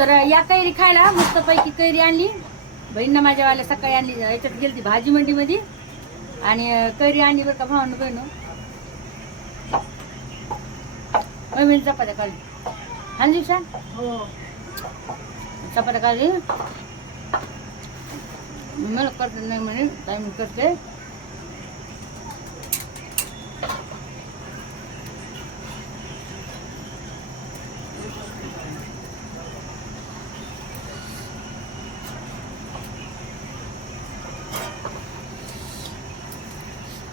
तर या कैरी खायला मस्तपैकी कैरी आणली. बहीणनं माझ्यावाल्या सकाळी आणली याच्यात गेली ती भाजी मंडीमध्ये. आणि कैरी आणली बरं का भावानं बहिण मी चपात्या काढली आणली छान हो. चपात्या काढली मला करते नाही म्हणे काय मी करते.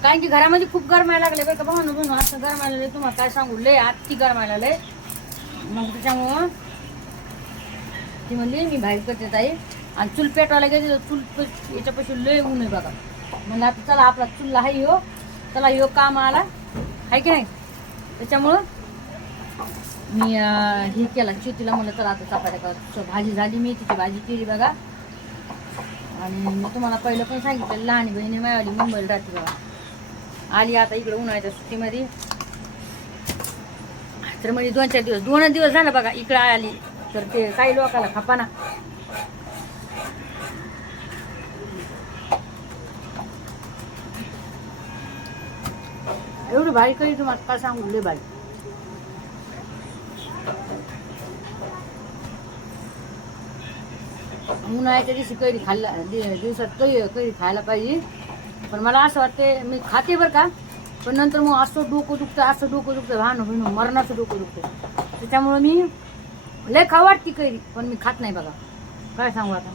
कारण की घरामध्ये खूप गरमायला लागले बरं का बघा बनू असं गरमायला लागले तुम्हाला काय सांगू? लय आत्ती गरमायला लागले मग त्याच्यामुळं ती म्हणली मी बाहेर करते ताई. आणि चूल पेटवायला गेली तर चूल पे- याच्यापाशी लय ऊन आहे बघा. म्हणलं आता चला आपला चुलला हाय. हो चला यो काम आला आहे की नाही? त्याच्यामुळं मी हे केला. शेतीला म्हणलं चला आता चपात्या कर. भाजी झाली मी तिची भाजी केली बघा. आणि मी तुम्हाला पहिलं पण सांगितलं लहान बहिणी मायावली मुंबईला राहते बघा. आली आता इकडे उन्हाळ्याच्या सुट्टीमध्ये. तर म्हणजे दोन चार दिवस दोन दिवस झालं बघा इकडं आली. तर ते काही लोकांना खपाना. एवढी भारी कधी तुम्हाला काय सांगू लय भारी. उन्हाळ्याच्या दिवशी कैरी खाल्ला दिवसात कैरी खायला पाहिजे. पण मला असं वाटते मी खाते बरं का पण नंतर मग असं डोकं दुखतं असं डोकं दुखतं भान होईन मरणाचं डोकं दुखतं. त्याच्यामुळं मी लय खाऊ वाटते कैरी पण मी खात नाही बघा. काय सांगू आता?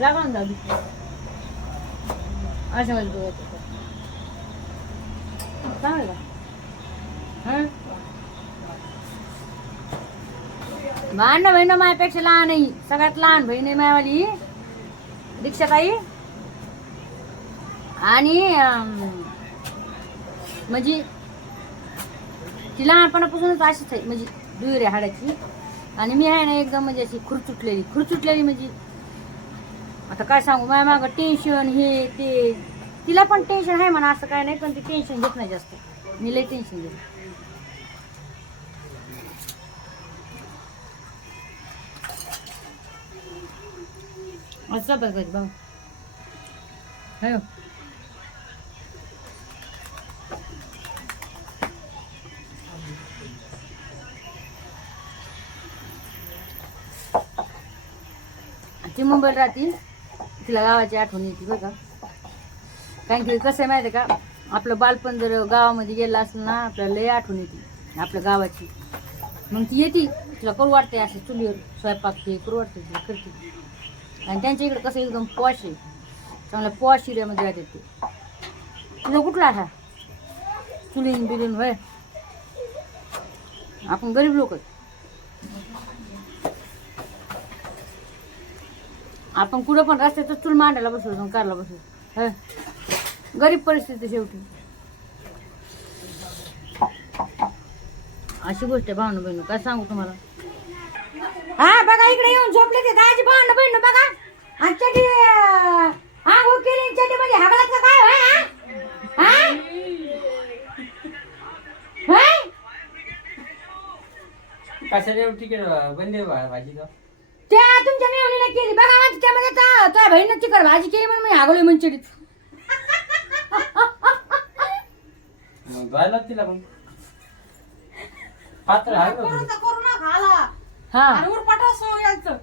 लागला ना असं म्हणजे चांगलं भान हं? लहान ना बहीण माझ्यापेक्षा लहान आहे. सगळ्यात लहान बहीण आहे मायावाली दीक्षाताई. आणि म्हणजे ती लहानपणापासूनच अशीच आहे. म्हणजे दुरे हाडाची. आणि मी आहे ना एकदम म्हणजे अशी खुरचुटलेली. खुरचुटलेली म्हणजे आता काय सांगू? माझ्या मागं टेन्शन हे ते. तिला पण टेन्शन आहे म्हणा असं काय नाही पण ती टेन्शन घेत नाही जास्त. मी लय टेन्शन घेत. असं बघ. भाऊ हो ती मुंबईला राहतील. तिला गावाची आठवण येते बघा. कारण की कसं आहे माहिती आहे का? आपलं बालपण जर गावामध्ये गेलं असलं ना आपल्याला लय आठवण येते. आपल्या गावाची. मग ती येते. तिला करू वाटते असं चुलीवर स्वयंपाक ते करू वाटते ते करते. आणि त्यांच्या इकडे कसं एकदम पॉश आहे. चांगल्या पॉश एरियामध्ये राहते ते. तुला कुठला हा चुलीन बिलीन होय. आपण गरीब लोक आपण कुठं पण रस्त्याचं चूल मांडायला बसलो कारला बसलो ह गरीब परिस्थिती शेवटी. अशी गोष्ट आहे भावना बहिण. काय सांगू तुम्हाला? हा बघा इकडे येऊन झोपले ते दाजी भावना बहिण बघा. आणि चटी आंघोळ केली चटी काय होय हा? हा? होय? कशाला एवढी तिकीट बंदे भाजी का त्या तुमच्या मेवणीने केली. बघा माझ्या त्यामध्ये त्या त्या बहिणीनं तिकड भाजी केली म्हणून मी हागलोय मंचुरीत मग धुवायला तिला पण. पात्र आहे का करू तर करू ना खाला. हा. आणि उरपाटा सो यायचं.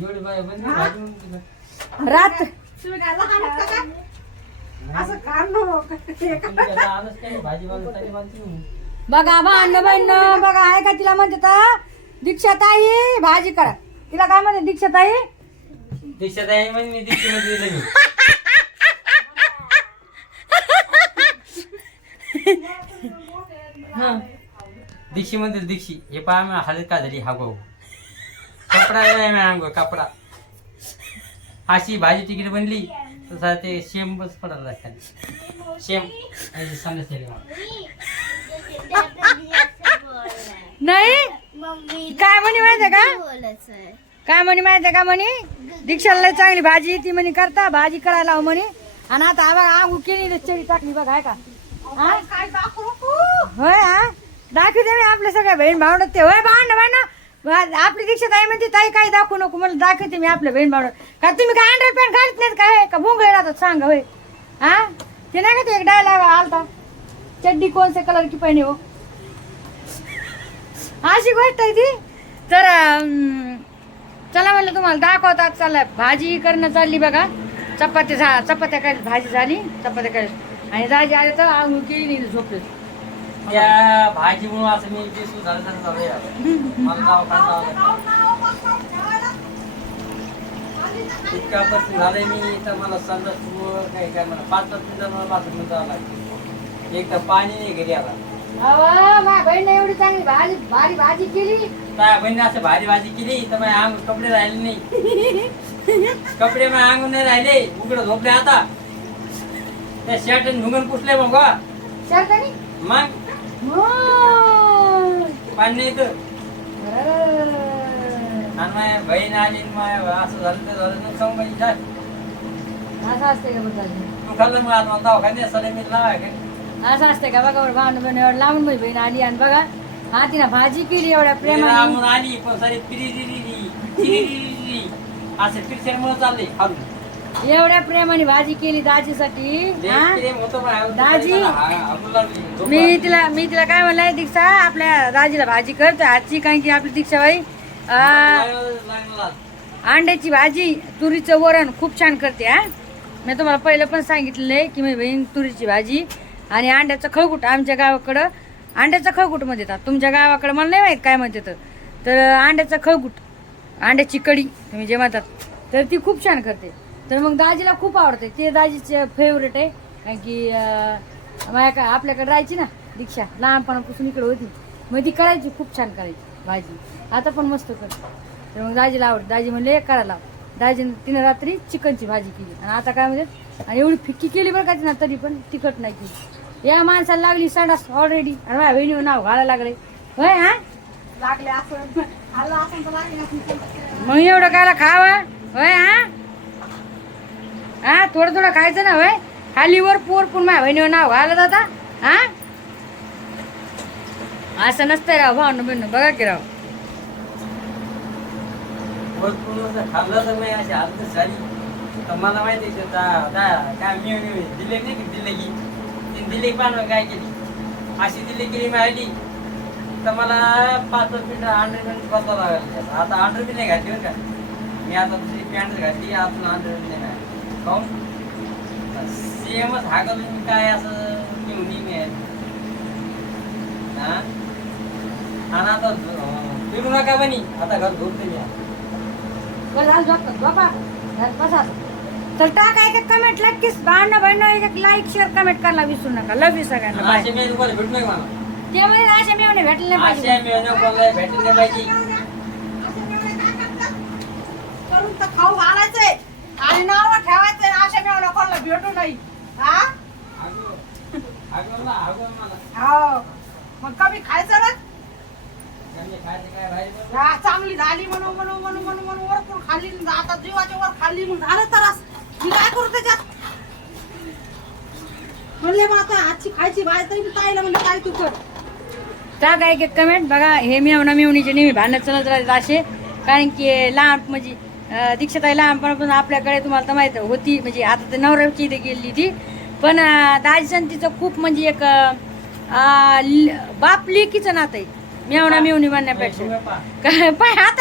एवढी बाय बंदे भाजी म्हणून तिला. रात. तुम्ही काय लहान होता का असं काढलो तुम्ही त्याचा आलंच काही भाजी बांधताना बांधते म्हणून. बघा भांड बहिण बघा आहे का तिला म्हणते तर? दीक्षा ताई भाजी करा. तिला काय म्हणते? दीक्षा ताई दीक्षात आहे म्हणजे मी दीक्षेमध्ये दिलं मी. हा. दीक्षी म्हणजे दीक्षी हे पहा मी हालत का झाली हा गो कपडा नाही मी अंगो कपडा. अशी भाजी तिकीट बनली तसा ते शेम बस पडायला खाली शेम. तरी. नाही? काय म्हणे माहितीये का? काय म्हणे माहिती का म्हणे? दीक्षाला चांगली भाजी ती म्हणे करता भाजी करायला म्हणे. आणि आता बघा आंघोळ केली चेडी टाकली बघा आहे का. होय हा? दाखवते मी आपल्या सगळ्या बहीण भावंड ते. होय भांड भांड आपली दीक्षा ताई म्हणते ताई काही दाखवू नको. मला दाखवते मी आपल्या बहीण भावंड का तुम्ही काय अंडर पॅन्ट घालत नाहीत काय का भोंगळे राहतात? सांग होय. हा? ते नाही का ते एक डायलॉग आलता? चड्डी कौन से कलर की पहने हो? अशी गोष्ट आहे ती. तर चला म्हणलं तुम्हाला दाखवतात चला. भाजी करणं चालली बघा. चपाती झा चपात्या काय भाजी झाली. चपात्या काय आणि दाजी आले तर आंघोळ केली नाही झोपले त्या भाजीमुळं असं मी नाव, ठेवायला. इतका पर्सेंट झालंय मी तर मला संडास काय काय मला पाच मिनिटं मला बाथरूम जावं लागतं. एक तर पाणी नाही घरी आला. बहिणीने एवढी चांगली भाजी भारी भाजी केली. त्या बहिणी असं भारी भाजी केली तर माझ्या अंग कपडे राहिले नाही. कपडे माझ्या अंगून नाही राहिले. उघडं झोपले आता. त्या शर्ट ढुंगण पुसले मग. शर्टानी मग. पाणी नाही इथं आणि माझ्या बहीण आली आणि माझ्या असं झालं ते झालं तर सांगू पाहिजे जाय. असं असते का बघ? तू खाल्लं मग आज मला दवाखान्यात सरे मी लावाय का असं असते का बघा बरं भांडण बहिणी एवढं लावून माझी बहीण आली आणि बघा हा तिनं भाजी केली एवढ्या प्रेमाने रामून आली पण सारी पिरी दिली असं पिरच्यामुळे चालले खालून एवढ्या प्रेमाने भाजी केली दाजीसाठी दाजी. हा- मी. तिला मी तिला काय म्हणलंय दीक्षा आपल्या दाजीला भाजी कर तर आजची कारण की आपली दीक्षाबाई. अंड्याची भाजी तुरीचं वरण खूप छान करते हा मी तुम्हाला पहिलं पण सांगितलेलं आहे की मी बहीण तुरीची भाजी आणि अंड्याचं खळगुट आमच्या गावाकडं अंड्याचं खळगुटमध्ये येतात तुमच्या गावाकडं मला नाही माहीत काय म्हणते तर तर अंड्याचं खळगुट अंड्याची कढी तुम्ही जे म्हणतात तर ती खूप छान करते तर मग दाजीला खूप आवडते. ते दाजीचे फेवरेट आहे. कारण की माझ्या का आपल्याकडे राहायची ना दीक्षा लहानपणापासून इकडे होती. मग ती करायची खूप छान करायची भाजी. आता पण मस्त करते. तर मग दाजीला आवडते. दाजी म्हणले करायला दाजीने तिनं रात्री चिकनची भाजी केली. आणि आता काय म्हणजे आणि एवढी फिक्की केली बरं का तिनं तरी पण तिखट नाही केली. या माणसाला लागली संडास ऑलरेडी आणि माझ्या बहिणीवर नाव घालायला लागले. होय हा? लागले असं. मग एवढं कायला खावा? होय हा? थोडं थोडं खायचं ना होय? खालीवर पोर पण माझ्या बहिणीवर नाव आलं दादा हा? असं नसतंय राव भाऊ बहिण बघा की राव. भरपूर खाल्लं तर नाही अशी हालत झाली. तर मला माहिती आहे दा- काय मी मी दिले नाही की दिले की तिने दिले की पान काय केली? अशी दिली केली माहिती. तर मला पाच पाच मिनिटं अंडर मिनिट बसावं लागेल. आता अंडर बी घातली बरं का? मी आता दुसरी पॅन्ट घातली आपण अंडर बी नाही. घातली. सेमच हागल काय असं घेऊन मी हा? आणि आता फिरू नका बनी आता घर झोपते तर टाका एक कमेंट नक्कीच भांडणं भांडणं एक लाईक शेअर कमेंट करायला विसरू नका. लव यू सगळ्यांना. बाय असे मी तुम्हाला भेटू नका मला. ते म्हणजे अशा मी भेटले नाही असे पाहिजे मी कोणाला भेटू नाही पाहिजे. करून तर खाऊ घालायचंय आणि नाव ठेवायचंय अशा मेवण्या कोणाला भेटू नाही. हा? मला. हो. मग कमी खायचं ना? खायचं काय राहिलं? हा, चांगली झाली म्हणून म्हणून म्हणून म्हणून म्हणून वरपूर खाल्ली न आता जीवाच्या वर खाल्ली मग झालं तरच मी काय करू त्याच्यात? म्हणले मग आता आजची खायची बाय तरी मी ताईला म्हणजे काय तू कर. टाका एक एक कमेंट बघा हे मेवणा मेवणीचे नेहमी भांडणं चलत राहतात असे. कारण की लहान म्हणजे दीक्षाताई लहानपणापासून आपल्याकडे तुम्हाला तर माहीत होती म्हणजे आता तर नवऱ्याची इथे गेली ती. पण दाजीचं तिचं खूप म्हणजे एक बाप लेकीचं नातं आहे. मेवणा मेवणी म्हणण्यापेक्षा. काय पाय हात